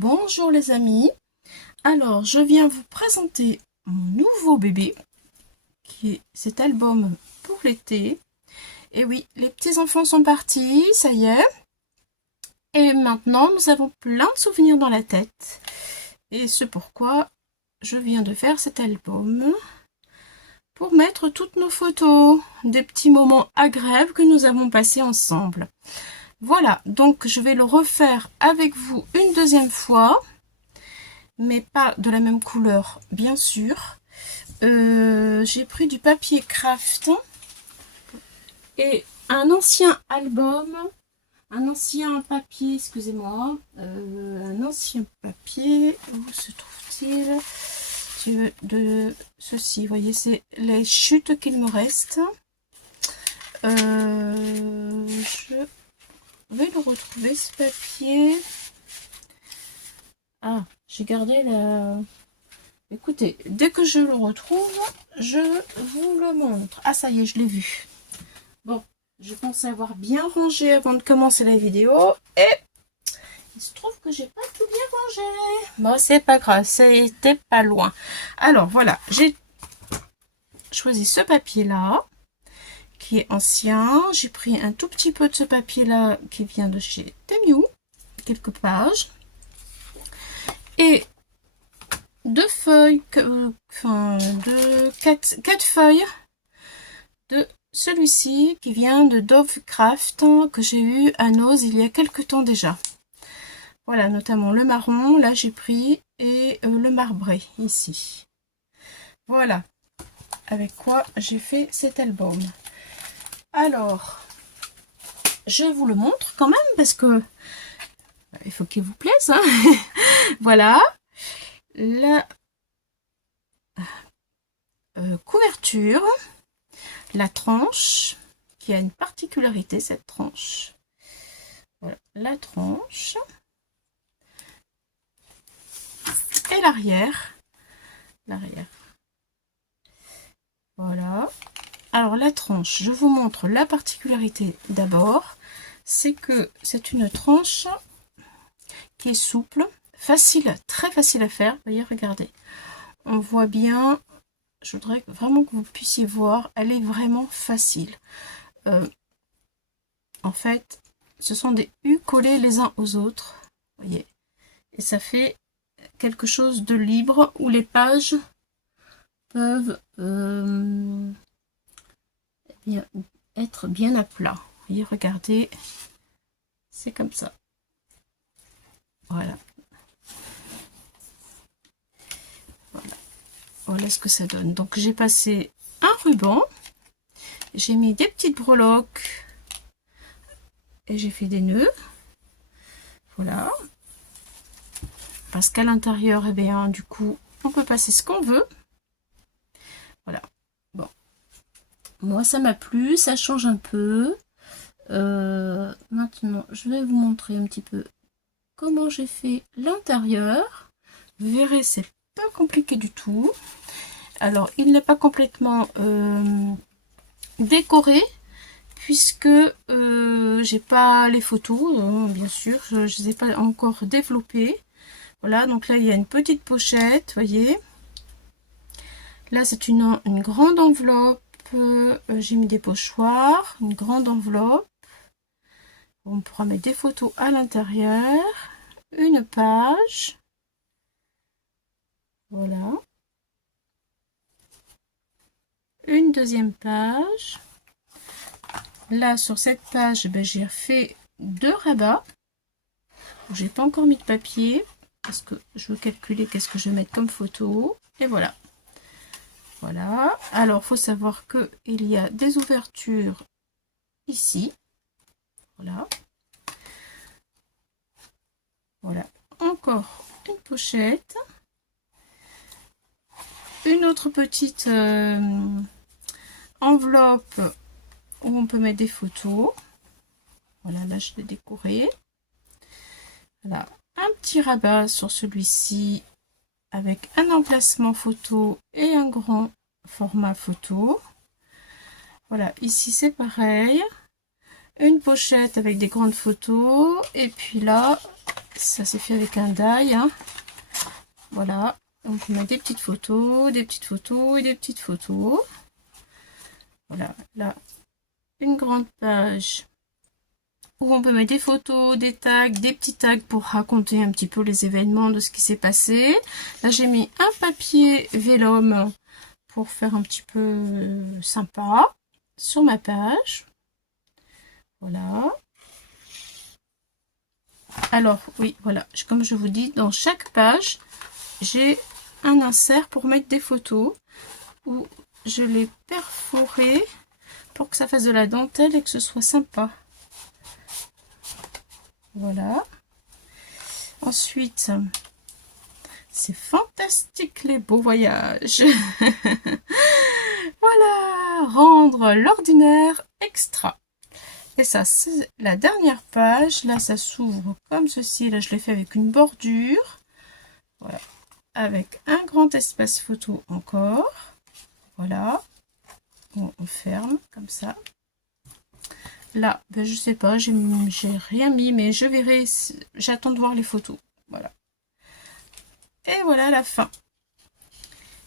Bonjour les amis, alors je viens vous présenter mon nouveau bébé qui est cet album pour l'été. Et oui, les petits enfants sont partis, ça y est, et maintenant nous avons plein de souvenirs dans la tête, et c'est pourquoi je viens de faire cet album pour mettre toutes nos photos, des petits moments agréables que nous avons passés ensemble. Voilà, donc je vais le refaire avec vous une deuxième fois, mais pas de la même couleur, bien sûr. J'ai pris du papier craft et un ancien album, un ancien papier, excusez-moi, un ancien papier, où se trouve-t-il? De ceci, vous voyez, c'est les chutes qu'il me reste. Je vais le retrouver, ce papier. Ah, j'ai gardé la... Écoutez, dès que je le retrouve, je vous le montre. Ah, ça y est, je l'ai vu. Bon, je pensais avoir bien rangé avant de commencer la vidéo. Et il se trouve que j'ai pas tout bien rangé. Bon, c'est pas grave, c'était pas loin. Alors, voilà, j'ai choisi ce papier-là, qui est ancien. J'ai pris un tout petit peu de ce papier-là, qui vient de chez Temu, quelques pages. Et deux feuilles, quatre feuilles de celui-ci qui vient de Dove Craft, que j'ai eu à Nose il y a quelques temps déjà. Voilà, notamment le marron, là j'ai pris, et le marbré ici. Voilà avec quoi j'ai fait cet album. Alors, je vous le montre quand même parce que il faut qu'il vous plaise, hein. Voilà. La couverture, la tranche, qui a une particularité, cette tranche. Voilà, la tranche. Et l'arrière. L'arrière. Voilà. Alors la tranche, je vous montre la particularité d'abord. C'est que c'est une tranche qui est souple, facile, très facile à faire. Vous voyez, regardez. On voit bien, je voudrais vraiment que vous puissiez voir, elle est vraiment facile. En fait, ce sont des U collés les uns aux autres, vous voyez, et ça fait quelque chose de libre où les pages peuvent être bien à plat. Vous voyez, regardez, c'est comme ça. Voilà. Voilà ce que ça donne. Donc j'ai passé un ruban, j'ai mis des petites breloques et j'ai fait des nœuds. Voilà. Parce qu'à l'intérieur, eh bien, du coup, on peut passer ce qu'on veut. Voilà. Bon. Moi, ça m'a plu, ça change un peu. Maintenant, je vais vous montrer un petit peu comment j'ai fait l'intérieur. Vous verrez, c'est pas compliqué du tout. Alors, il n'est pas complètement décoré, puisque j'ai pas les photos, bien sûr, je ne les ai pas encore développées. Voilà, donc là il y a une petite pochette, voyez. Là c'est une grande enveloppe, j'ai mis des pochoirs, une grande enveloppe. On pourra mettre des photos à l'intérieur, une page, voilà, une deuxième page. Là sur cette page, ben, j'ai fait 2 rabats. J'ai pas encore mis de papier parce que je veux calculer qu'est-ce que je vais mettre comme photo. Et voilà. Voilà. Alors, faut savoir que il y a des ouvertures ici. Voilà. Voilà. Encore une pochette. Une autre petite enveloppe où on peut mettre des photos. Voilà, là je l'ai décoré. Voilà. Un petit rabat sur celui-ci avec un emplacement photo et un grand format photo. Voilà, ici c'est pareil. Une pochette avec des grandes photos. Et puis là, Ça s'est fait avec un die, hein. Voilà, donc on a des petites photos, des petites photos et des petites photos. Voilà, là, une grande page où on peut mettre des photos, des tags, des petits tags pour raconter un petit peu les événements de ce qui s'est passé. Là, j'ai mis un papier vélum pour faire un petit peu sympa sur ma page. Voilà. Alors, oui, voilà, comme je vous dis, dans chaque page, j'ai un insert pour mettre des photos où je l'ai perforé pour que ça fasse de la dentelle et que ce soit sympa. Voilà. Ensuite, c'est fantastique les beaux voyages. Voilà, rendre l'ordinaire extra. Et ça, c'est la dernière page. Là, ça s'ouvre comme ceci. Là, je l'ai fait avec une bordure. Voilà. Avec un grand espace photo encore. Voilà. Bon, on ferme comme ça. Là, ben, je sais pas, j'ai rien mis, mais je verrai. J'attends de voir les photos. Voilà. Et voilà la fin.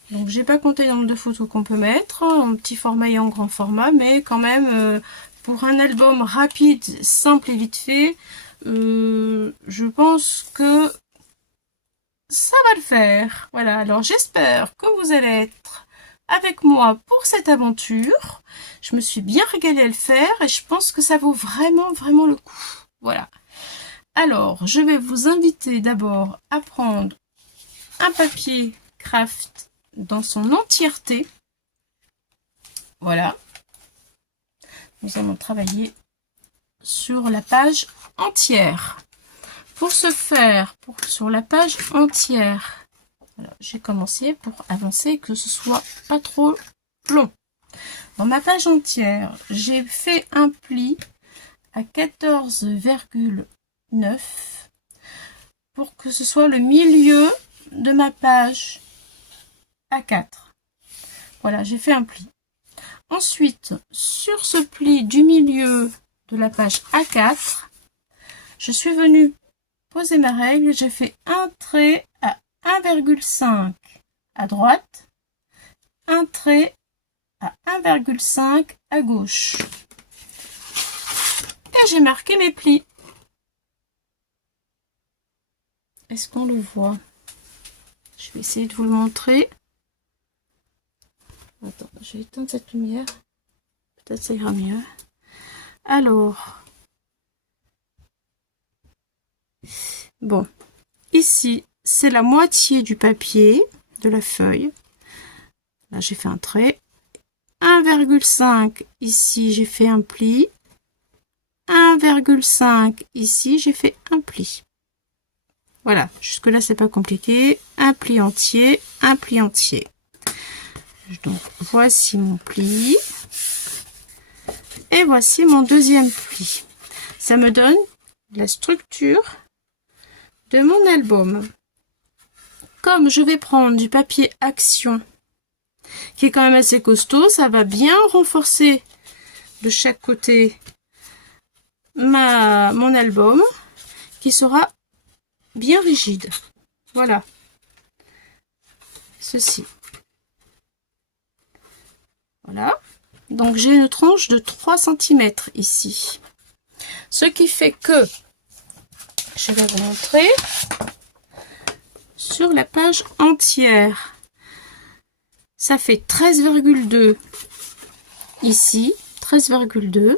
Donc, j'ai pas compté le nombre de photos qu'on peut mettre, en petit format et en grand format, mais quand même, pour un album rapide, simple et vite fait, je pense que ça va le faire. Voilà, alors j'espère que vous allez être avec moi pour cette aventure. Je me suis bien régalée à le faire et je pense que ça vaut vraiment, vraiment le coup. Voilà. Alors, je vais vous inviter d'abord à prendre un papier craft dans son entièreté. Voilà. Nous allons travailler sur la page entière. Pour ce faire, sur la page entière, voilà, j'ai commencé pour avancer et que ce soit pas trop long. Dans ma page entière, j'ai fait un pli à 14,9 pour que ce soit le milieu de ma page A4. Voilà, j'ai fait un pli. Ensuite, sur ce pli du milieu de la page A4, je suis venue poser ma règle. J'ai fait un trait à 1,5 à droite, un trait à 1,5 à gauche. Et j'ai marqué mes plis. Est-ce qu'on le voit? Je vais essayer de vous le montrer. Attends, je vais éteindre cette lumière. Peut-être ça ira mieux. Alors, bon, ici, c'est la moitié du papier de la feuille. Là, j'ai fait un trait. 1,5 ici, j'ai fait un pli. 1,5 ici, j'ai fait un pli. Voilà, jusque là c'est pas compliqué. Un pli entier, un pli entier. Donc voici mon pli. Et voici mon deuxième pli. Ça me donne la structure de mon album. Comme je vais prendre du papier Action, qui est quand même assez costaud, ça va bien renforcer de chaque côté mon album, qui sera bien rigide. Voilà. Ceci. Voilà. Donc j'ai une tranche de 3 cm ici. Ce qui fait que, je vais vous montrer, sur la page entière, ça fait 13,2 ici, 13,2,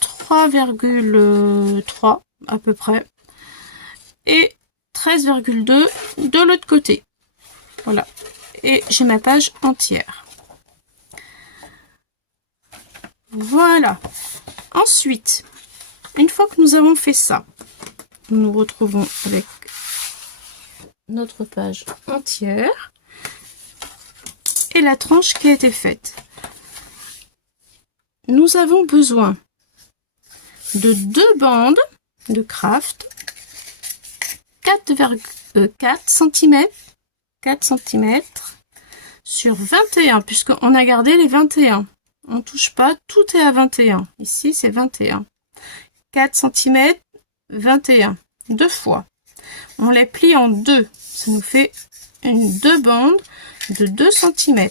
3,3 à peu près, et 13,2 de l'autre côté. Voilà. Et j'ai ma page entière. Voilà. Ensuite, une fois que nous avons fait ça, nous nous retrouvons avec notre page entière et la tranche qui a été faite. Nous avons besoin de 2 bandes de craft 4 cm sur 21, puisqu'on a gardé les 21. On touche pas, tout est à 21. Ici, c'est 21. 4 cm 21. Deux fois. On les plie en deux. Ça nous fait deux bandes de 2 cm.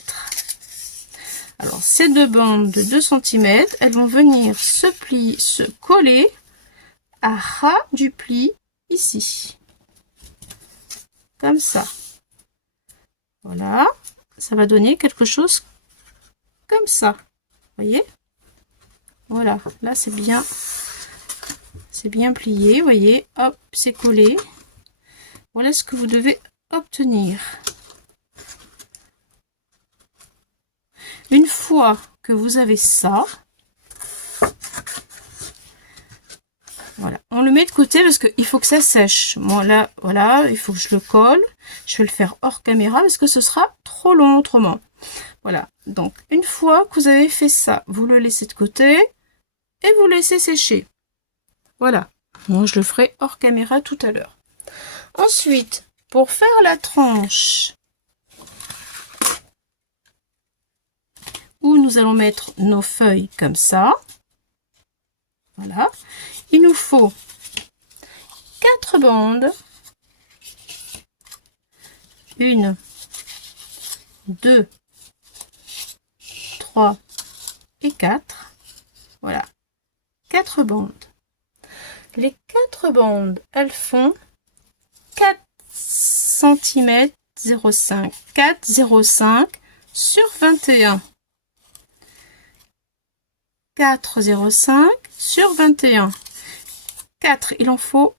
Alors, ces deux bandes de 2 cm, elles vont venir se coller à ras du pli ici. Comme ça. Voilà. Ça va donner quelque chose comme ça. Vous voyez? Voilà. Là, c'est bien plié. Vous voyez? Hop, c'est collé. Voilà ce que vous devez obtenir. Une fois que vous avez ça, voilà, on le met de côté parce qu'il faut que ça sèche. Moi là, voilà, il faut que je le colle. Je vais le faire hors caméra parce que ce sera trop long autrement. Voilà, donc une fois que vous avez fait ça, vous le laissez de côté et vous laissez sécher. Voilà, moi je le ferai hors caméra tout à l'heure. Ensuite, pour faire la tranche où nous allons mettre nos feuilles comme ça, voilà, il nous faut 4 bandes, 1, 2, 3 et 4, voilà, 4 bandes. Les 4 bandes, elles font 4 cm 0,5, 4,05 sur 21. 4,05 sur 21. 4, il en faut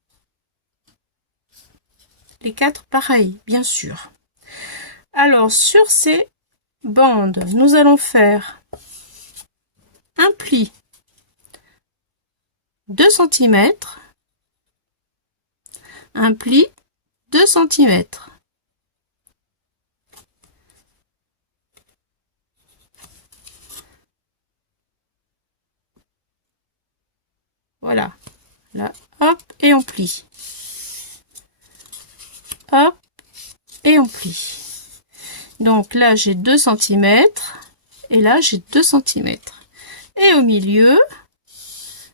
les 4 pareils, bien sûr. Alors, sur ces bandes, nous allons faire un pli 2 cm, un pli 2 cm. Voilà, là, hop, et on plie. Hop, et on plie. Donc là, j'ai 2 cm, et là, j'ai 2 cm. Et au milieu,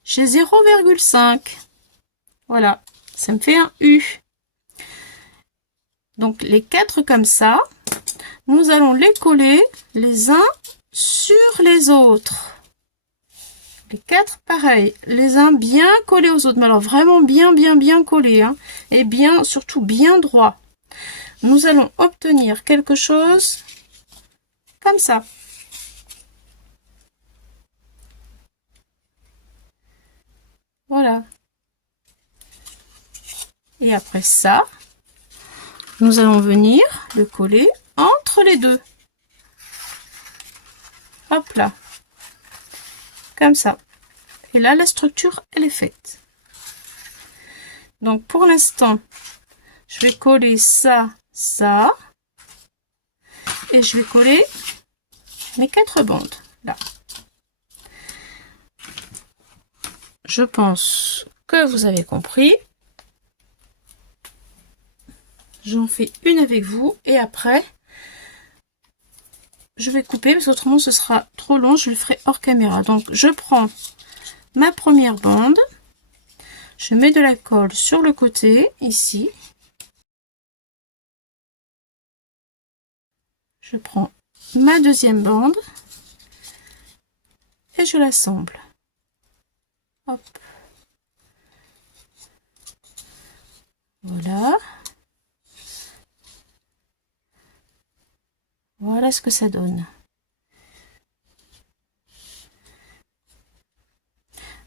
j'ai 0,5. Voilà, ça me fait un U. Donc les 4 comme ça, nous allons les coller les uns sur les autres. Les 4 pareil, les uns bien collés aux autres, mais alors vraiment bien collés, hein, et bien, surtout bien droit. Nous allons obtenir quelque chose comme ça. Voilà. Et après ça, nous allons venir le coller entre les deux. Hop là. Comme ça. Et là, la structure, elle est faite. Donc, pour l'instant, je vais coller ça, ça. Et je vais coller mes 4 bandes, là. Je pense que vous avez compris. J'en fais une avec vous. Et après, je vais couper parce qu'autrement, ce sera trop long. Je le ferai hors caméra. Donc, je prends ma première bande, je mets de la colle sur le côté ici, je prends ma deuxième bande et je l'assemble. Hop. Voilà. Voilà ce que ça donne.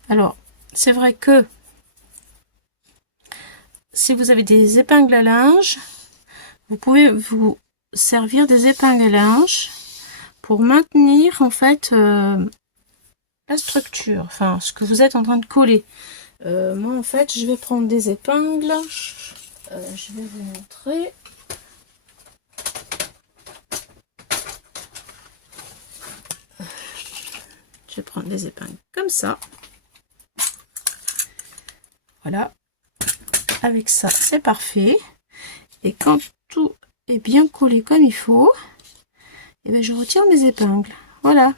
Alors, c'est vrai que si vous avez des épingles à linge, vous pouvez vous servir des épingles à linge pour maintenir en fait la structure, enfin ce que vous êtes en train de coller. Moi en fait je vais prendre des épingles, je vais vous montrer. Je vais prendre des épingles comme ça. Voilà, avec ça c'est parfait. Et quand tout est bien collé comme il faut, et bien je retire mes épingles. Voilà,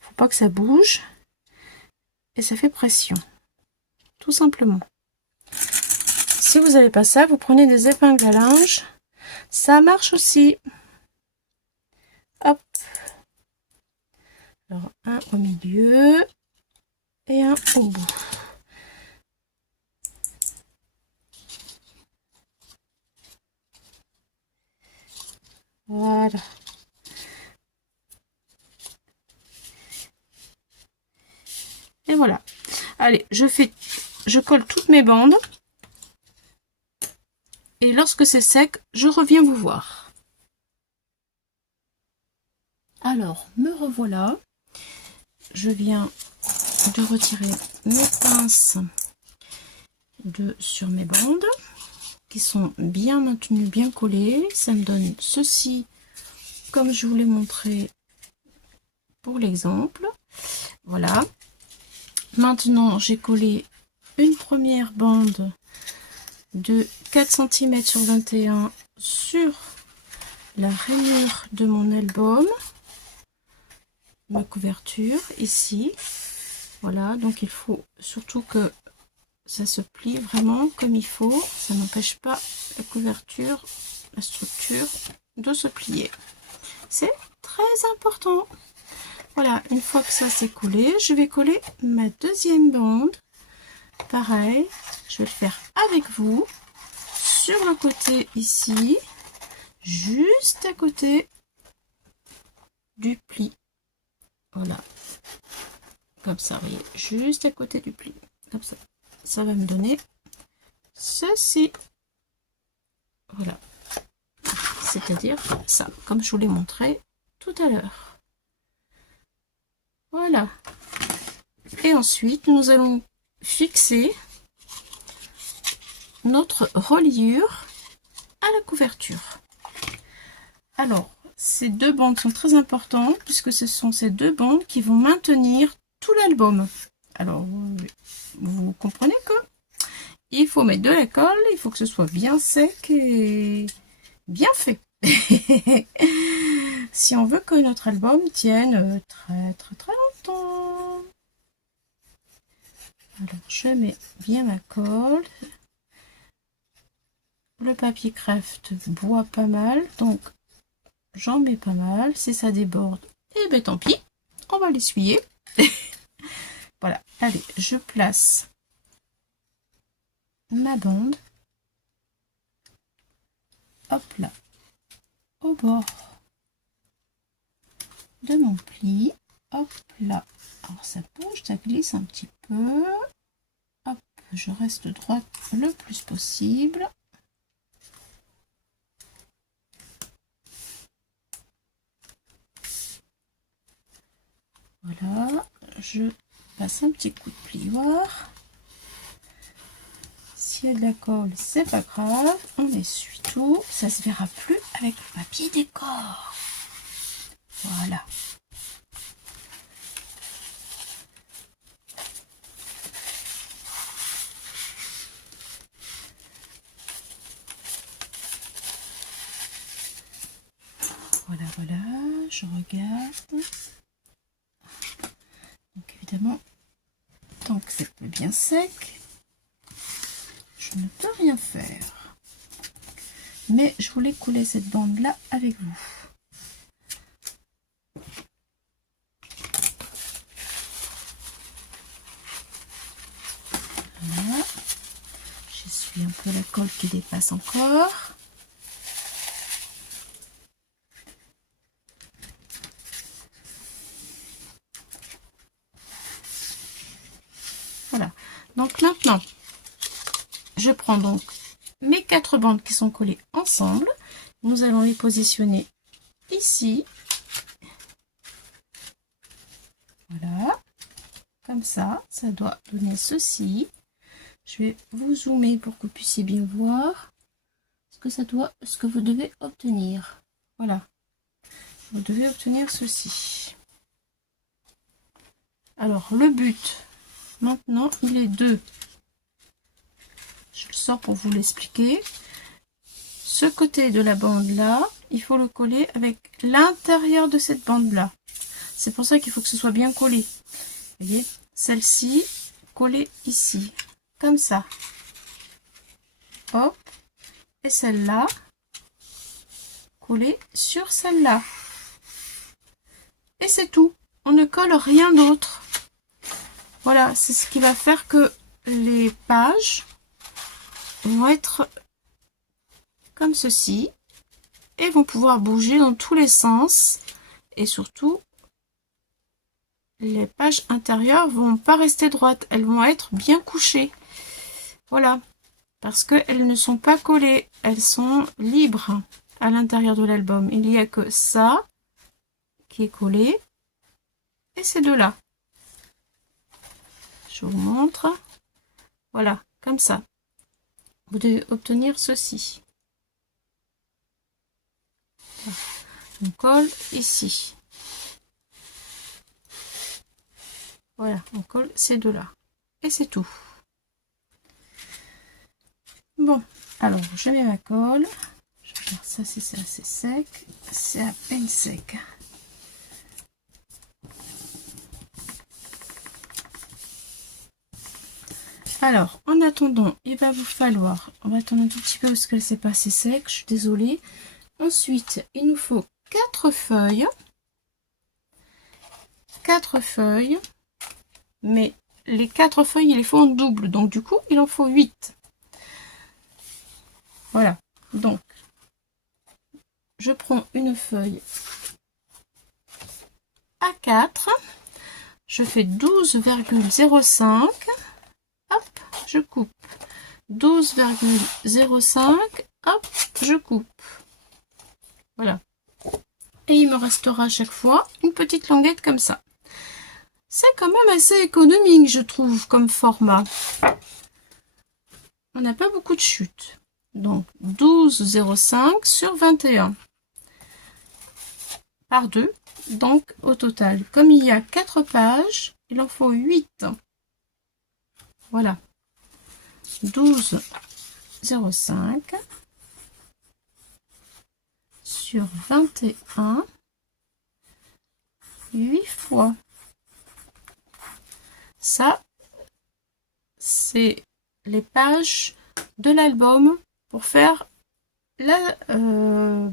faut pas que ça bouge et ça fait pression, tout simplement. si vous n'avez pas ça, vous prenez des épingles à linge. Ça marche aussi. Hop. Alors, un au milieu et un au bout. Voilà. Et voilà. Allez, je colle toutes mes bandes. Et lorsque c'est sec, je reviens vous voir. Alors, me revoilà. Je viens de retirer mes pinces sur mes bandes qui sont bien maintenues, bien collées. Ça me donne ceci, comme je vous l'ai montré pour l'exemple. Voilà. Maintenant, j'ai collé une première bande de 4 cm sur 21 sur la rainure de mon album, ma couverture ici. Voilà, donc il faut surtout que ça se plie vraiment comme il faut. Ça n'empêche pas la couverture, la structure de se plier. C'est très important. Voilà, une fois que ça c'est collé, je vais coller ma deuxième bande. Pareil, je vais le faire avec vous sur le côté ici, juste à côté du pli. Voilà, comme ça, vous voyez, juste à côté du pli, comme ça. Ça va me donner ceci. Voilà, c'est-à-dire ça, comme je vous l'ai montré tout à l'heure. Voilà. Et ensuite, nous allons fixer notre reliure à la couverture. Alors, ces deux bandes sont très importantes puisque ce sont ces deux bandes qui vont maintenir tout l'album. Alors, vous comprenez que il faut mettre de la colle, il faut que ce soit bien sec et bien fait. Si on veut que notre album tienne très longtemps. Alors, je mets bien ma colle. Le papier craft boit pas mal, donc j'en mets pas mal. Si ça déborde, eh ben tant pis, on va l'essuyer. Voilà, allez, je place ma bande. Hop là, au bord de mon pli. Hop là. Alors ça bouge, ça glisse un petit peu. Hop, je reste droite le plus possible. Voilà, je passe un petit coup de plioir. S'il y a de la colle, c'est pas grave, on essuie tout. Ça se verra plus avec le papier décor. Voilà. Voilà, voilà, je regarde. Donc évidemment, tant que c'est bien sec, je ne peux rien faire. Mais je voulais couler cette bande là avec vous. Voilà. J'essuie un peu la colle qui dépasse encore. Voilà. Donc maintenant, je prends donc mes 4 bandes qui sont collées ensemble. Nous allons les positionner ici. Voilà. Comme ça, ça doit donner ceci. Je vais vous zoomer pour que vous puissiez bien voir ce que vous devez obtenir. Voilà. Vous devez obtenir ceci. Alors, le but, maintenant, il est de... Je le sors pour vous l'expliquer. Ce côté de la bande là, il faut le coller avec l'intérieur de cette bande là. C'est pour ça qu'il faut que ce soit bien collé. Vous voyez, celle-ci collée ici, comme ça. hop, et celle-là collée sur celle-là. Et c'est tout. On ne colle rien d'autre. Voilà, c'est ce qui va faire que les pages vont être comme ceci et vont pouvoir bouger dans tous les sens. Et surtout, les pages intérieures vont pas rester droites, elles vont être bien couchées. Voilà, parce qu'elles ne sont pas collées, elles sont libres à l'intérieur de l'album. Il n'y a que ça qui est collé et ces deux-là. Je vous montre. Voilà, comme ça. Vous devez obtenir ceci. On colle ici. Voilà, on colle ces deux-là. Et c'est tout. Bon, alors je mets ma colle. Je regarde ça si c'est assez sec. C'est à peine sec. Alors, en attendant, il va vous falloir, on va attendre un tout petit peu parce que c'est pas assez sec, je suis désolée. Ensuite, il nous faut 4 feuilles. 4 feuilles. Mais les 4 feuilles, il les faut en double. Donc, du coup, il en faut 8. Voilà. Donc, je prends une feuille A4. Je fais 12,05. Hop, je coupe. 12,05. Hop, je coupe. Voilà. Et il me restera à chaque fois une petite languette comme ça. C'est quand même assez économique, je trouve, comme format. On n'a pas beaucoup de chutes. Donc, 12,05 sur 21 par 2. Donc, au total, comme il y a 4 pages, il en faut 8. Voilà. 12,05 sur 21. 8 fois. Ça, c'est les pages de l'album pour faire l'album,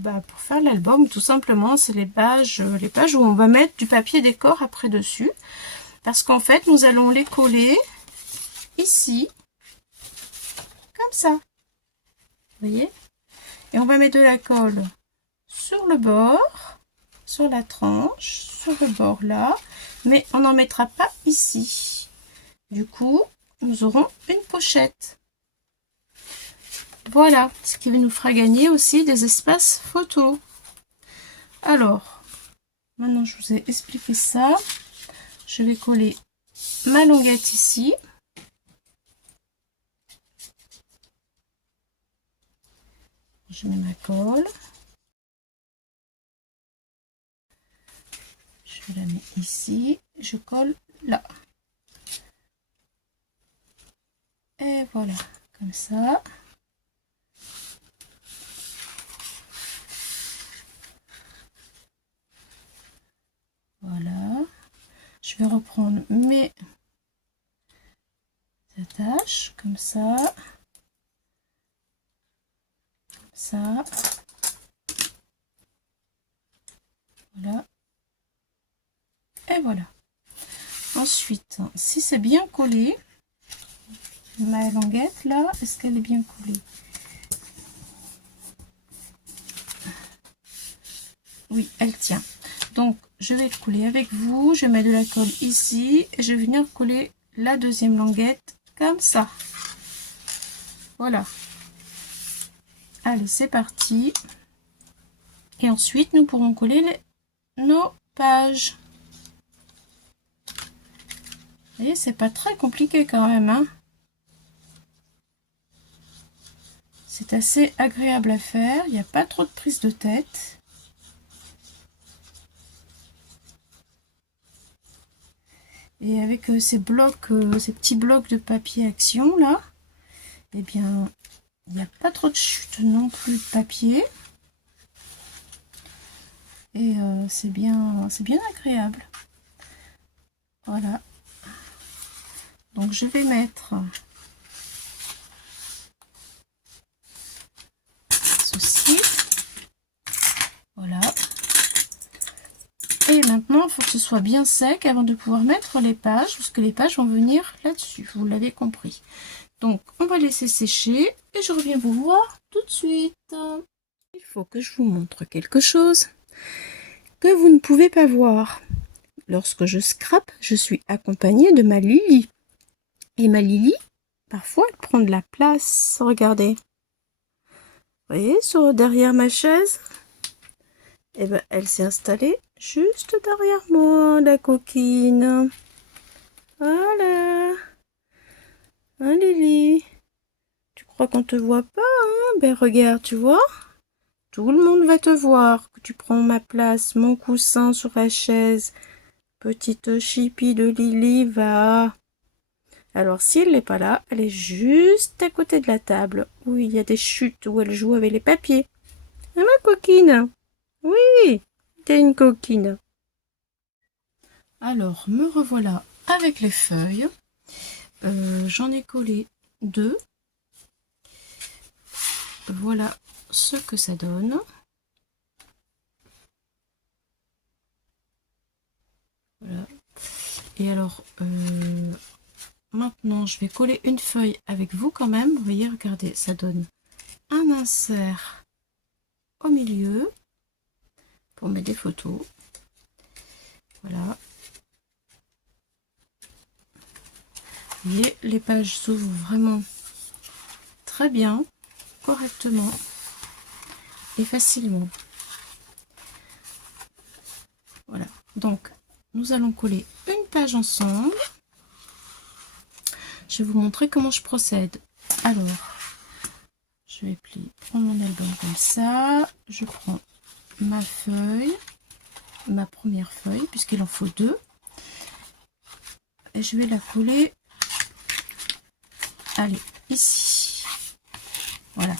tout simplement. C'est les pages où on va mettre du papier décor après dessus, parce qu'en fait nous allons les coller ici comme ça, vous voyez, et on va mettre de la colle sur le bord, sur la tranche, sur le bord là, mais on n'en mettra pas ici. Du coup, nous aurons une pochette. Voilà, ce qui nous fera gagner aussi des espaces photos. Alors, maintenant je vous ai expliqué ça. Je vais coller ma languette ici. Je mets ma colle. Je la mets ici. Je colle là. Et voilà, comme ça. Voilà. Je vais reprendre mes attaches comme ça. Comme ça. Voilà. Et voilà. Ensuite, si c'est bien collé, ma languette là, est-ce qu'elle est bien collée? Oui, elle tient. Donc, je vais le coller avec vous. Je mets de la colle ici. Et je vais venir coller la deuxième languette comme ça. Voilà. Allez, c'est parti. Et ensuite, nous pourrons coller nos pages. Vous voyez, c'est pas très compliqué quand même, hein. C'est assez agréable à faire. Il n'y a pas trop de prise de tête. Et avec ces blocs, ces petits blocs de papier action là, eh bien, il n'y a pas trop de chute non plus de papier. Et c'est bien agréable. Voilà. Donc je vais mettre maintenant, il faut que ce soit bien sec avant de pouvoir mettre les pages, parce que les pages vont venir là-dessus, vous l'avez compris. Donc, on va laisser sécher et je reviens vous voir tout de suite. Il faut que je vous montre quelque chose que vous ne pouvez pas voir. Lorsque je scrape, je suis accompagnée de ma Lily. Et ma Lily, parfois, elle prend de la place. Regardez. Vous voyez, derrière ma chaise, et ben, elle s'est installée juste derrière moi, la coquine. Voilà. Hein, Lily? Tu crois qu'on te voit pas, hein? Ben, regarde, tu vois? Tout le monde va te voir que tu prends ma place, mon coussin sur la chaise. Petite chipie de Lily va. Alors, si elle n'est pas là, elle est juste à côté de la table où il y a des chutes où elle joue avec les papiers. Ah, ma coquine? Oui, t'es une coquine. Alors, me revoilà avec les feuilles. J'en ai collé 2. Voilà ce que ça donne. Voilà. Et alors, maintenant, je vais coller une feuille avec vous quand même. Vous voyez, regardez, ça donne un insert au milieu pour mettre des photos. Voilà. Vous voyez, les pages s'ouvrent vraiment très bien, correctement et facilement. Voilà. Donc, nous allons coller une page ensemble. Je vais vous montrer comment je procède. Alors, je vais prendre mon album comme ça. Je prends ma feuille, ma première feuille, puisqu'il en faut 2. Et je vais la coller, allez, ici. Voilà.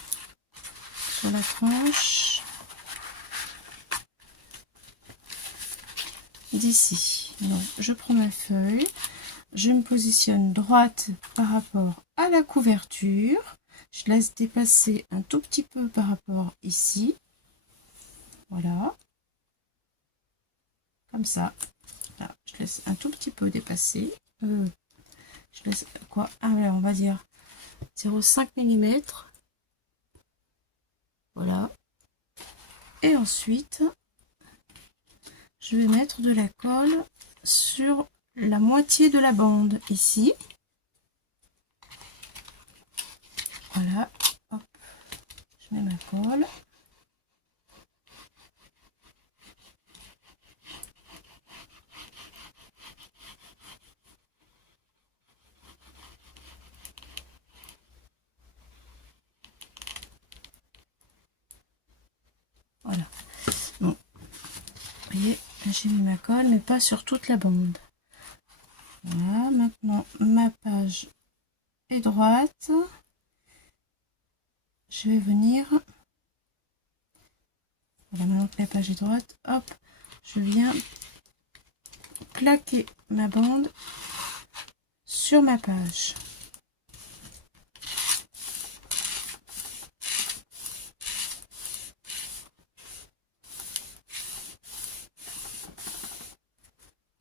Sur la tranche d'ici. Donc, je prends ma feuille. Je me positionne droite par rapport à la couverture. Je laisse dépasser un tout petit peu par rapport ici. Voilà. Comme ça. Là, je laisse un tout petit peu dépasser. Je laisse quoi? Ah, on va dire 0,5 mm. Voilà. Et ensuite, je vais mettre de la colle sur la moitié de la bande ici. Voilà. Hop. Je mets ma colle. Voilà. Bon. Vous voyez, j'ai mis ma colle, mais pas sur toute la bande. Voilà. Maintenant, ma page est droite. Je vais venir. Voilà, maintenant que la page est droite, hop, je viens plaquer ma bande sur ma page.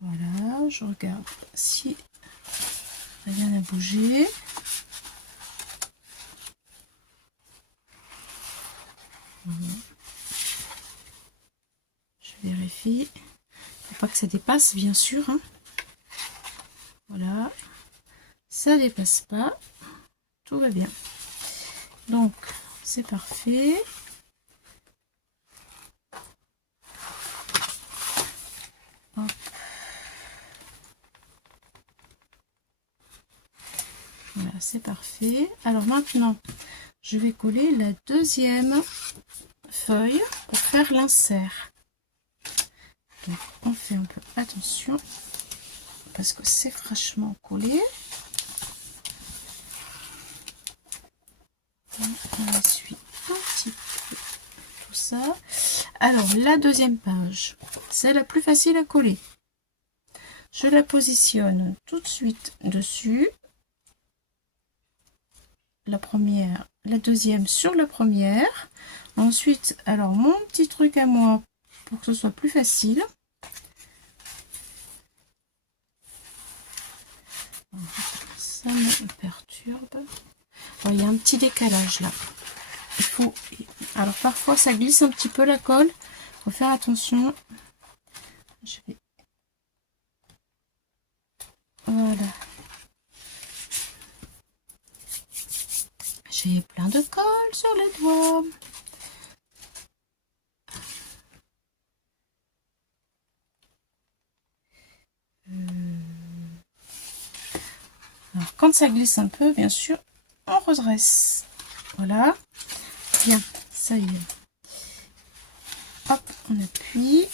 Voilà, je regarde si rien n'a bougé. Voilà. Je vérifie. Il ne faut pas que ça dépasse, bien sûr. Hein. Voilà. Ça dépasse pas. Tout va bien. Donc, c'est parfait. Hop. Voilà, c'est parfait. Alors maintenant, je vais coller la deuxième feuille pour faire l'insert. Donc, on fait un peu attention parce que c'est fraîchement collé. On essuie un petit peu tout ça. Alors, la deuxième page, c'est la plus facile à coller. Je la positionne tout de suite dessus. La première, la deuxième sur la première. Ensuite, alors mon petit truc à moi pour que ce soit plus facile, Ça me perturbe. Oh, il y a un petit décalage là. Il faut... Alors parfois ça glisse un petit peu la colle. Il faut faire attention. Je vais... Voilà. J'ai plein de colle sur les doigts. Alors quand ça glisse un peu, bien sûr, on redresse. Voilà. Bien, ça y est. Hop, on appuie.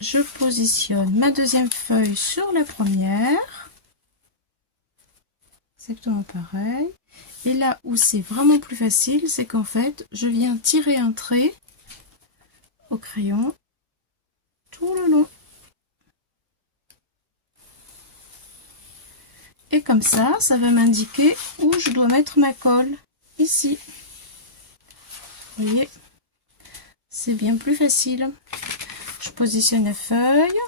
Je positionne ma deuxième feuille sur la première. Exactement pareil. Et là où c'est vraiment plus facile, c'est qu'en fait, je viens tirer un trait au crayon tout le long. Et comme ça va m'indiquer où je dois mettre ma colle. Ici. Vous voyez, c'est bien plus facile. Je positionne la feuille.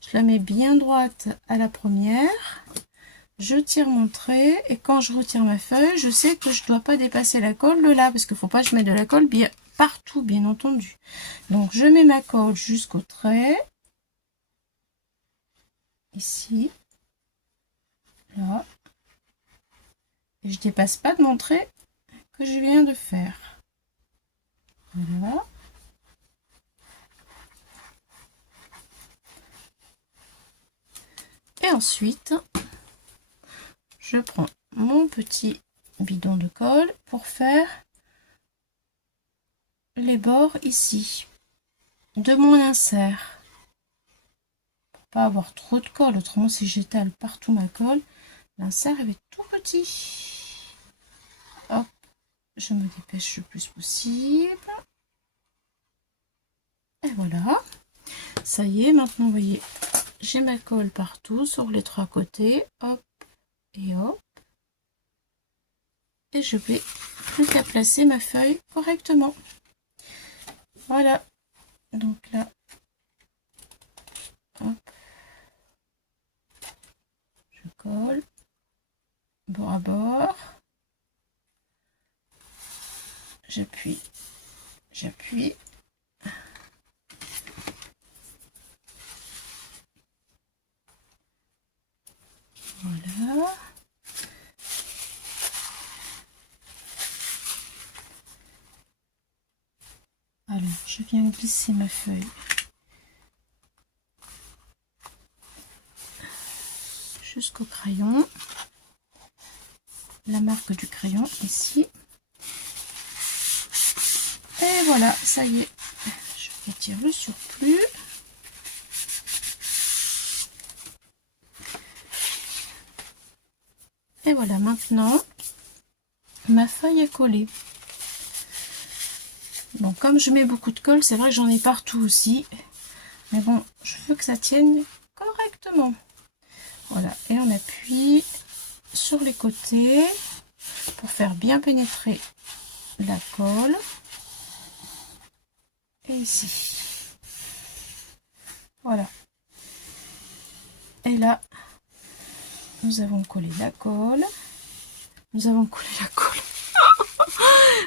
Je la mets bien droite à la première. Je tire mon trait et quand je retire ma feuille, je sais que je ne dois pas dépasser la colle de là parce qu'il ne faut pas que je mette de la colle bien partout, bien entendu. Donc je mets ma colle jusqu'au trait. Ici. Là. Et je dépasse pas de mon trait que je viens de faire. Voilà. Et ensuite, je prends mon petit bidon de colle pour faire les bords ici de mon insert. Pour pas avoir trop de colle, autrement si j'étale partout ma colle, l'insert va être tout petit. Hop, je me dépêche le plus possible. Et voilà. Ça y est, maintenant vous voyez, j'ai ma colle partout sur les trois côtés. Hop et hop. Et je vais plus qu'à placer ma feuille correctement. Voilà. Donc là, hop, je colle bord à bord. J'appuie, j'appuie. Voilà. Alors, je viens glisser ma feuille jusqu'au crayon. La marque du crayon ici. Et voilà, ça y est. Je retire le surplus. Et voilà, maintenant, ma feuille est collée. Bon, comme je mets beaucoup de colle, c'est vrai que j'en ai partout aussi. Mais bon, je veux que ça tienne correctement. Voilà, et on appuie sur les côtés pour faire bien pénétrer la colle. Et ici. Voilà. Et là, nous avons collé la colle. Nous avons collé la colle.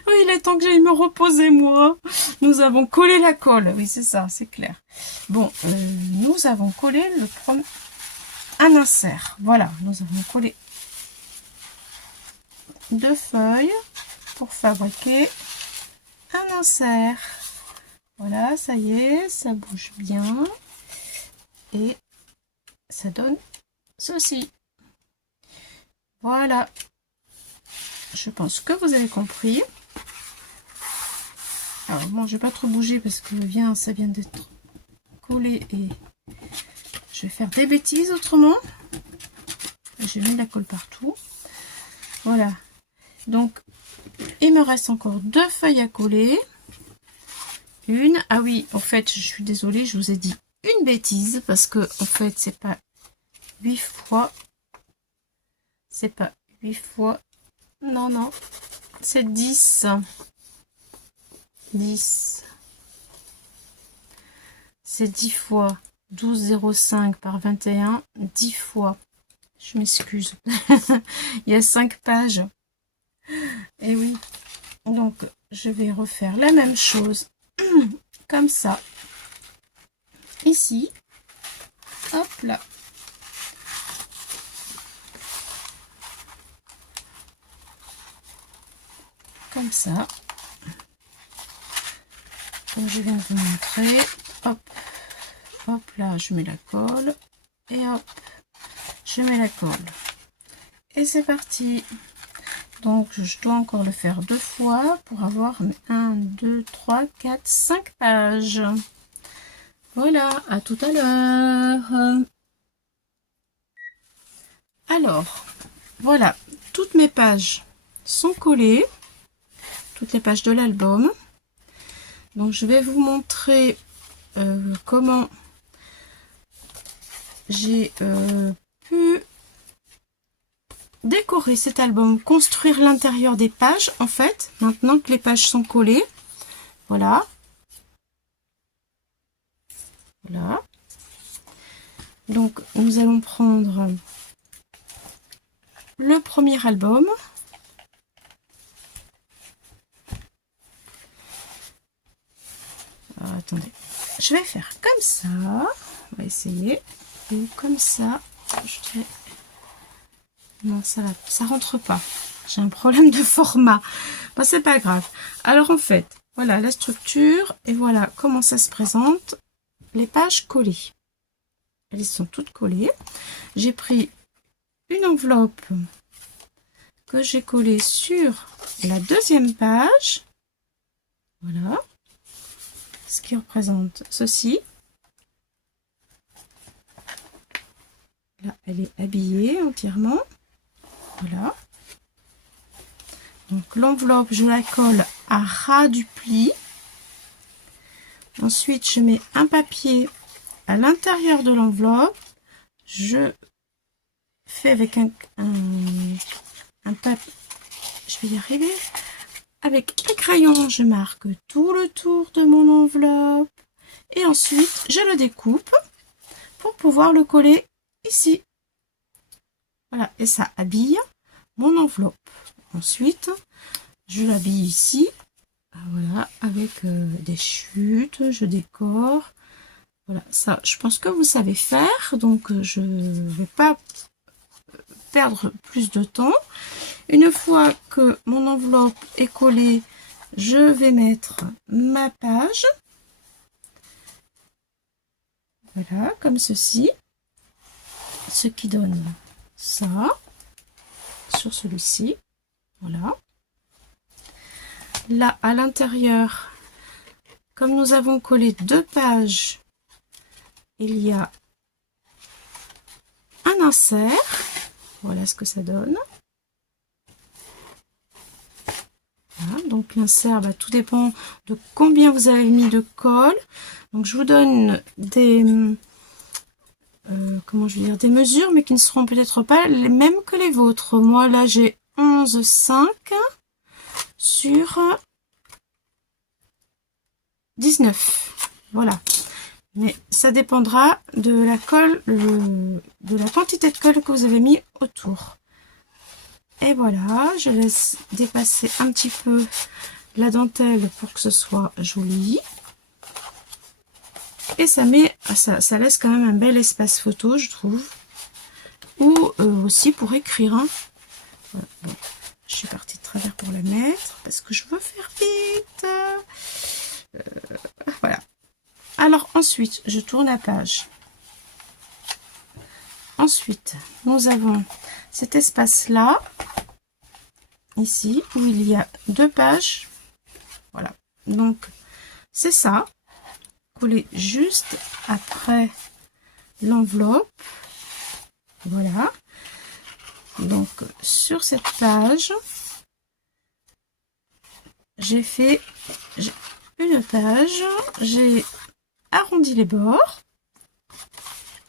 Oh, il est temps que j'aille me reposer, moi. Nous avons collé la colle. Oui, c'est ça, c'est clair. Bon, nous avons collé un insert. Voilà, nous avons collé 2 feuilles pour fabriquer un insert. Voilà, ça y est, ça bouge bien. Et ça donne ceci. Voilà. Je pense que vous avez compris. Alors bon, je vais pas trop bouger parce que ça vient d'être collé et je vais faire des bêtises autrement. J'ai mis de la colle partout. Voilà. Donc, il me reste encore 2 feuilles à coller. Une. Ah oui, en fait, je suis désolée, je vous ai dit une bêtise parce que en fait, c'est pas 8 fois. C'est pas 8 fois. Non, non. C'est 10. 10. C'est 10 fois 12,05 par 21. 10 fois. Je m'excuse. Il y a 5 pages. Et oui. Donc, je vais refaire la même chose. Comme ça. Ici. Hop là. Comme ça. Donc, je viens de vous montrer. Hop. Hop là, je mets la colle. Et hop. Je mets la colle. Et c'est parti. Donc, je dois encore le faire 2 fois pour avoir 1, 2, 3, 4, 5 pages. Voilà, à tout à l'heure. Alors, voilà, toutes mes pages sont collées. Toutes les pages de l'album. Donc, je vais vous montrer comment j'ai pu décorer cet album, construire l'intérieur des pages, en fait, maintenant que les pages sont collées. Voilà. Voilà. Donc, nous allons prendre le premier album. Alors, attendez. Je vais faire comme ça. On va essayer. Et comme ça. Je vais... Non, ça rentre pas. J'ai un problème de format. Bon, c'est pas grave. Alors, en fait, voilà la structure. Et voilà comment ça se présente. Les pages collées. Elles sont toutes collées. J'ai pris une enveloppe que j'ai collée sur la deuxième page. Voilà. Ce qui représente ceci. Là, elle est habillée entièrement. Voilà. Donc, l'enveloppe, je la colle à ras du pli. Ensuite, je mets un papier à l'intérieur de l'enveloppe. Je fais avec un papier. Je vais y arriver. Avec un crayon, je marque tout le tour de mon enveloppe. Et ensuite, je le découpe pour pouvoir le coller ici. Voilà, et ça habille mon enveloppe. Ensuite, je l'habille ici. Voilà, avec des chutes, je décore. Voilà, ça, je pense que vous savez faire, donc je ne vais pas perdre plus de temps. Une fois que mon enveloppe est collée, je vais mettre ma page. Voilà, comme ceci. Ce qui donne ça sur celui-ci. Voilà. Là, à l'intérieur, comme nous avons collé 2 pages, il y a un insert. Voilà ce que ça donne. Voilà, donc l'insert, tout dépend de combien vous avez mis de colle. Donc je vous donne des comment je veux dire, des mesures, mais qui ne seront peut-être pas les mêmes que les vôtres. Moi là j'ai 11,5 sur 19. Voilà. Mais ça dépendra de la colle, de la quantité de colle que vous avez mis autour. Et voilà, je laisse dépasser un petit peu la dentelle pour que ce soit joli. Et ça laisse quand même un bel espace photo, je trouve. Ou aussi pour écrire. Hein. Voilà. Bon, je suis partie de travers pour la mettre parce que je veux faire vite. Voilà. Alors ensuite, je tourne la page. Ensuite, nous avons cet espace-là, ici, où il y a 2 pages. Voilà. Donc, c'est ça. Coller juste après l'enveloppe. Voilà. Donc, sur cette page, j'ai fait une page. J'ai arrondi les bords.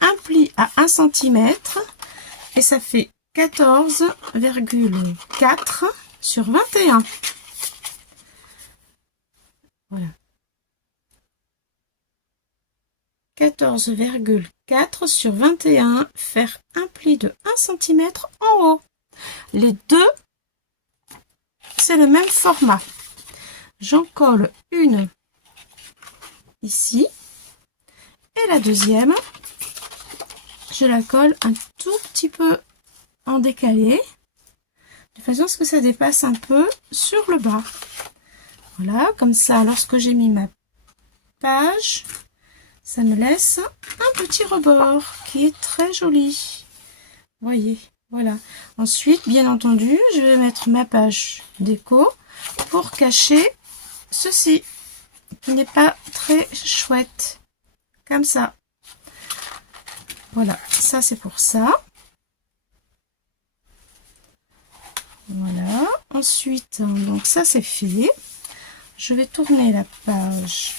Un pli à 1 cm et ça fait 14,4 sur 21. Voilà. 14,4 sur 21, faire un pli de 1 cm en haut. Les deux, c'est le même format. J'en colle une ici et la deuxième, je la colle un tout petit peu en décalé, de façon à ce que ça dépasse un peu sur le bas. Voilà, comme ça, lorsque j'ai mis ma page, ça me laisse un petit rebord qui est très joli. Voyez, voilà. Ensuite, bien entendu, je vais mettre ma page déco pour cacher ceci, qui n'est pas très chouette. Comme ça. Voilà, ça c'est pour ça. Voilà, ensuite, donc ça c'est fait. Je vais tourner la page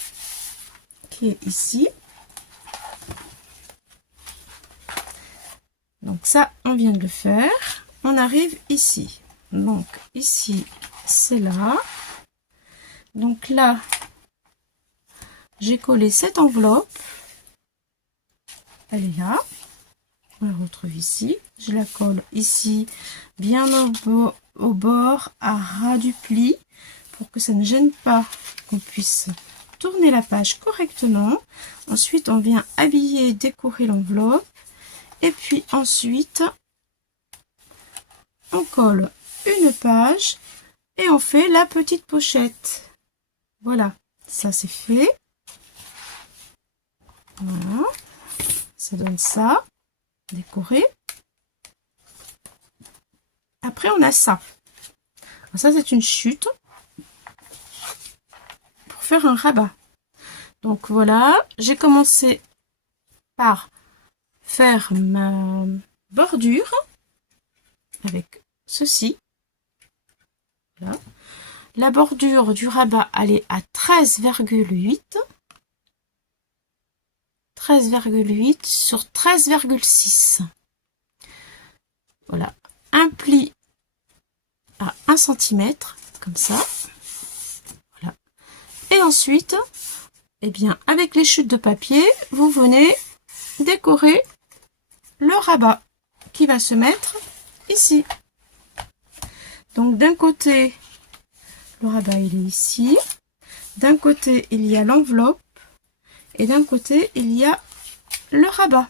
qui est ici. Donc ça, on vient de le faire. On arrive ici. Donc ici, c'est là. Donc là, j'ai collé cette enveloppe. Elle est là. On la retrouve ici. Je la colle ici, bien au bord, à ras du pli, pour que ça ne gêne pas, qu'on puisse tourner la page correctement. Ensuite, on vient habiller et décorer l'enveloppe. Et puis ensuite, on colle une page et on fait la petite pochette. Voilà, ça c'est fait. Voilà, ça donne ça, décoré. Après, on a ça. Alors ça, c'est une chute pour faire un rabat. Donc voilà, j'ai commencé par faire ma bordure avec ceci. Voilà. La bordure du rabat, elle est à 13,8. 13,8 sur 13,6. Voilà. Un pli à 1 cm, comme ça. Voilà. Et ensuite, eh bien, avec les chutes de papier, vous venez décorer le rabat qui va se mettre ici. Donc d'un côté, le rabat il est ici. D'un côté, il y a l'enveloppe. Et d'un côté, il y a le rabat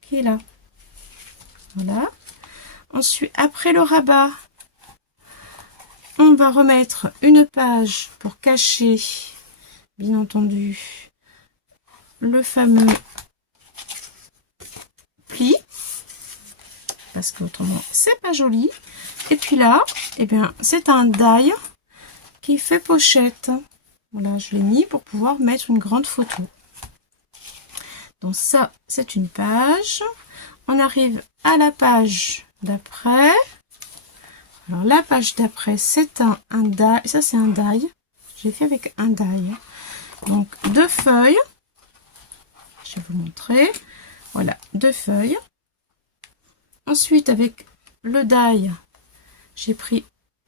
qui est là. Voilà. Ensuite, après le rabat, on va remettre une page pour cacher, bien entendu, le fameux pli, parce qu'autrement, c'est pas joli. Et puis là, eh bien, c'est un die qui fait pochette. Voilà, je l'ai mis pour pouvoir mettre une grande photo. Donc ça, c'est une page. On arrive à la page d'après. Alors la page d'après, c'est un die. Ça, c'est un die. J'ai fait avec un die. Donc 2 feuilles. Je vais vous montrer. Voilà, 2 feuilles. Ensuite, avec le die, j'ai pris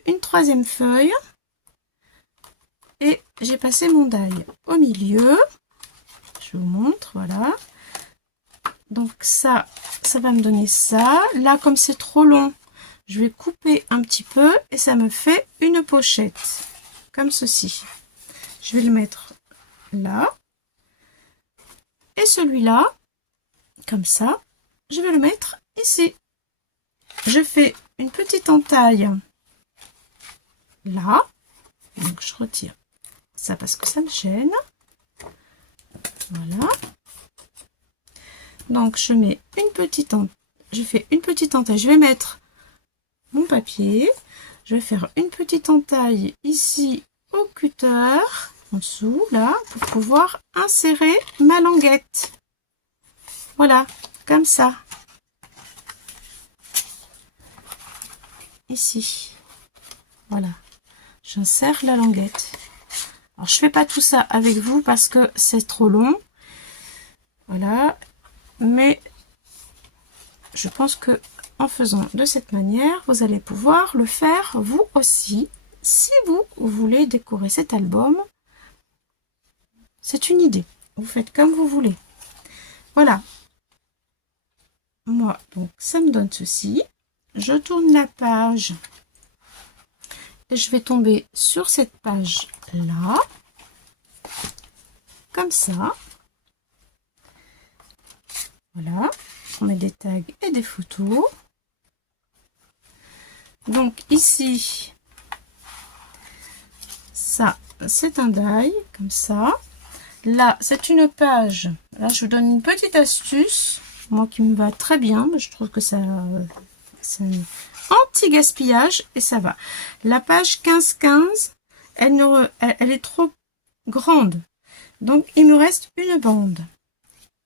une 3e feuille. Et j'ai passé mon die au milieu. Je vous montre, voilà. Donc ça va me donner ça. Là, comme c'est trop long, je vais couper un petit peu et ça me fait une pochette. Comme ceci. Je vais le mettre là. Et celui-là, comme ça, je vais le mettre ici. Je fais une petite entaille là. Donc je retire ça parce que ça me gêne. Voilà. Donc je mets une petite entaille. Je fais une petite entaille. Je vais mettre mon papier. Je vais faire une petite entaille ici au cutter, en dessous, là, pour pouvoir insérer ma languette. Voilà, comme ça. Ici. Voilà. J'insère la languette. Alors, je fais pas tout ça avec vous parce que c'est trop long. Voilà. Mais je pense que en faisant de cette manière, vous allez pouvoir le faire vous aussi. Si vous voulez décorer cet album, c'est une idée. vous faites comme vous voulez. Voilà. Moi, donc, ça me donne ceci. Je tourne la page. Et je vais tomber sur cette page-là. Comme ça. Voilà. On met des tags et des photos. Donc, ici, ça, c'est un die, comme ça. Là, c'est une page. Là, je vous donne une petite astuce. Moi qui me va très bien. Je trouve que c'est anti-gaspillage et ça va. La page 15-15, elle est trop grande. Donc, il me reste une bande.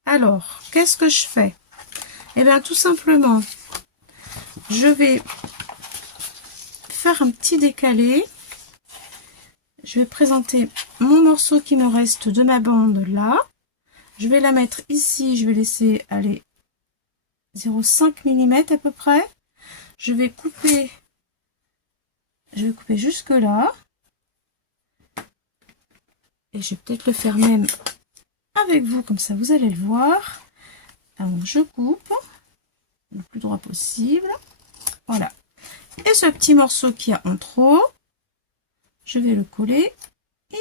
Alors, qu'est-ce que je fais? Eh bien, tout simplement, je vais faire un petit décalé. Je vais présenter mon morceau qui me reste de ma bande là. Je vais la mettre ici. Je vais laisser aller 0,5 mm à peu près. Je vais couper jusque là. Et je vais peut-être le faire même avec vous, comme ça vous allez le voir. Alors je coupe le plus droit possible. Voilà. Et ce petit morceau qui a en trop, je vais le coller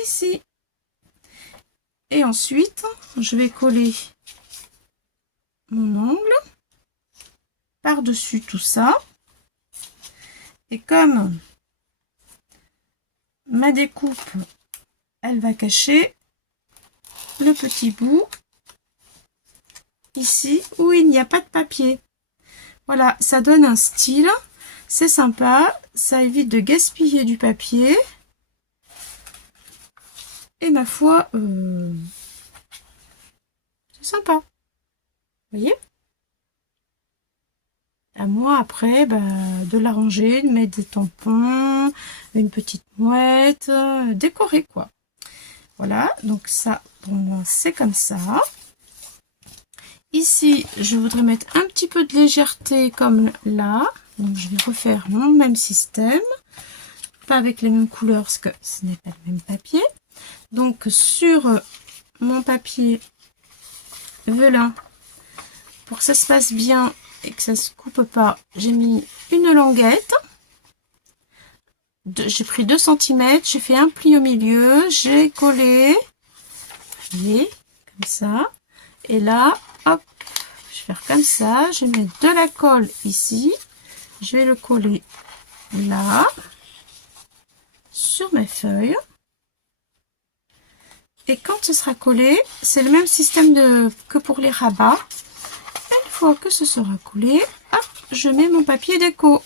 ici. Et ensuite, je vais coller mon ongle par-dessus tout ça. Et comme ma découpe, elle va cacher le petit bout ici où il n'y a pas de papier. Voilà, ça donne un style, c'est sympa, ça évite de gaspiller du papier. Et ma foi, c'est sympa. Vous voyez? À moi après de l'arranger, de mettre des tampons, une petite mouette, décorer quoi. Voilà, donc ça pour moi c'est comme ça. Ici je voudrais mettre un petit peu de légèreté comme là. Donc je vais refaire mon même système. Pas avec les mêmes couleurs parce que ce n'est pas le même papier. Donc sur mon papier velin, pour que ça se passe bien et que ça se coupe pas, j'ai mis une languette. J'ai pris 2 cm, j'ai fait un pli au milieu, j'ai collé, vous voyez, comme ça. Et là, hop, je vais faire comme ça, je vais mettre de la colle ici, je vais le coller là, sur mes feuilles. Et quand ce sera collé, c'est le même système que pour les rabats. Une fois que ce sera collé, hop, je mets mon papier déco.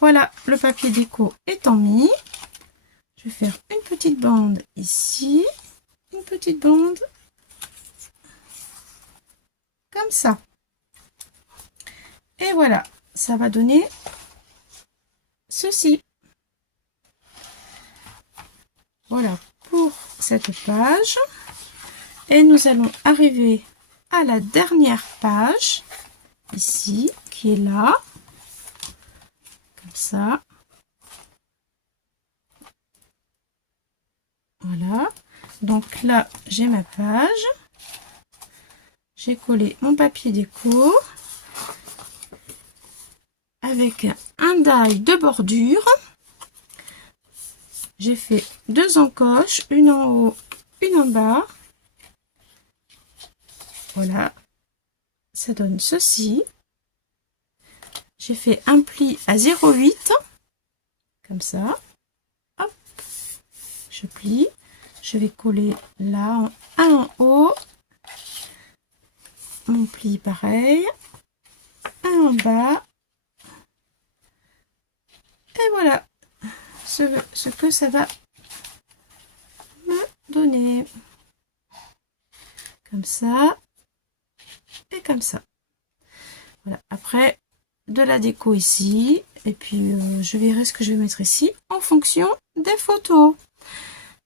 Voilà, le papier déco étant mis, je vais faire une petite bande ici, une petite bande comme ça. Et voilà, ça va donner ceci. Voilà pour cette page. Et nous allons arriver à la dernière page, ici, qui est là. Comme ça. Voilà. Donc là, j'ai ma page. J'ai collé mon papier déco avec un die de bordure. J'ai fait 2 encoches, une en haut, une en bas. Voilà, ça donne ceci. J'ai fait un pli à 0,8, comme ça. Hop, je plie. Je vais coller là, un en haut. Mon pli pareil. Un en bas. Et voilà ce que ça va me donner. Comme ça. Et comme ça. Voilà. Après, de la déco ici. Et puis, je verrai ce que je vais mettre ici en fonction des photos.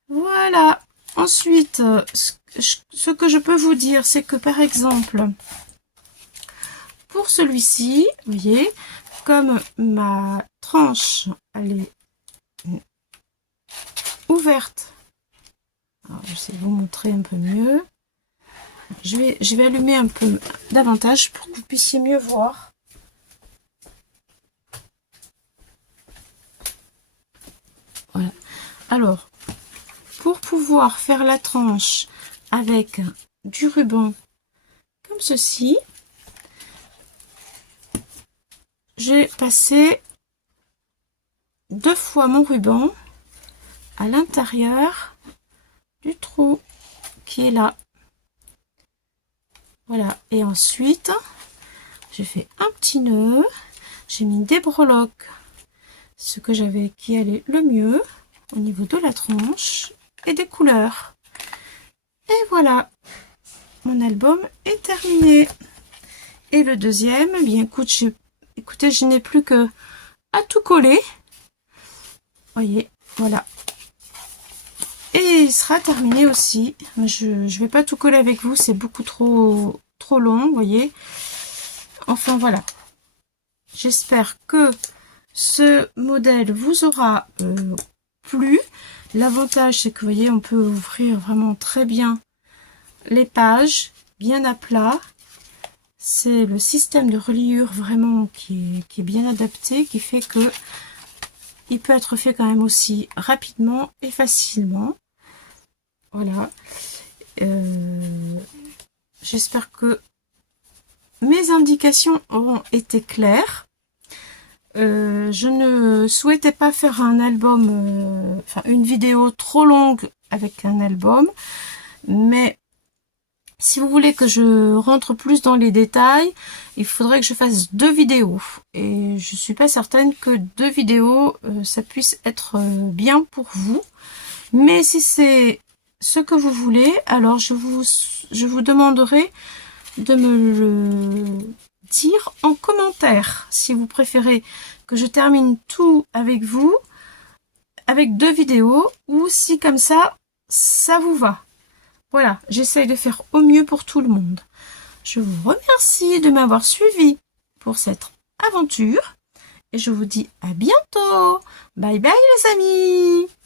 Voilà. Ensuite, ce que je peux vous dire, c'est que par exemple, pour celui-ci, vous voyez, comme ma tranche, elle est ouverte, Alors, j'essaie de vous montrer un peu mieux. Je vais allumer un peu davantage pour que vous puissiez mieux voir. Voilà. Alors, pour pouvoir faire la tranche avec du ruban comme ceci, j'ai passé 2 fois mon ruban à l'intérieur du trou qui est là. Voilà, et ensuite j'ai fait un petit nœud, j'ai mis des breloques, ce que j'avais qui allait le mieux au niveau de la tranche, et des couleurs. Et voilà, mon album est terminé. Et le deuxième, eh bien écoutez, je n'ai plus que à tout coller. Voyez, voilà. Et il sera terminé aussi. Je vais pas tout coller avec vous, c'est beaucoup trop long, voyez. Enfin voilà. J'espère que ce modèle vous aura plu. L'avantage, c'est que vous voyez, on peut ouvrir vraiment très bien les pages, bien à plat. C'est le système de reliure vraiment qui est bien adapté, qui fait que il peut être fait quand même aussi rapidement et facilement. Voilà. J'espère que mes indications auront été claires. Je ne souhaitais pas faire un album, enfin une vidéo trop longue avec un album, mais si vous voulez que je rentre plus dans les détails, il faudrait que je fasse 2 vidéos. Et je suis pas certaine que 2 vidéos, ça puisse être bien pour vous. Mais si c'est ce que vous voulez, alors je vous demanderai de me le dire en commentaire. Si vous préférez que je termine tout avec vous, avec 2 vidéos, ou si comme ça vous va. Voilà, j'essaye de faire au mieux pour tout le monde. Je vous remercie de m'avoir suivi pour cette aventure et je vous dis à bientôt. Bye bye les amis!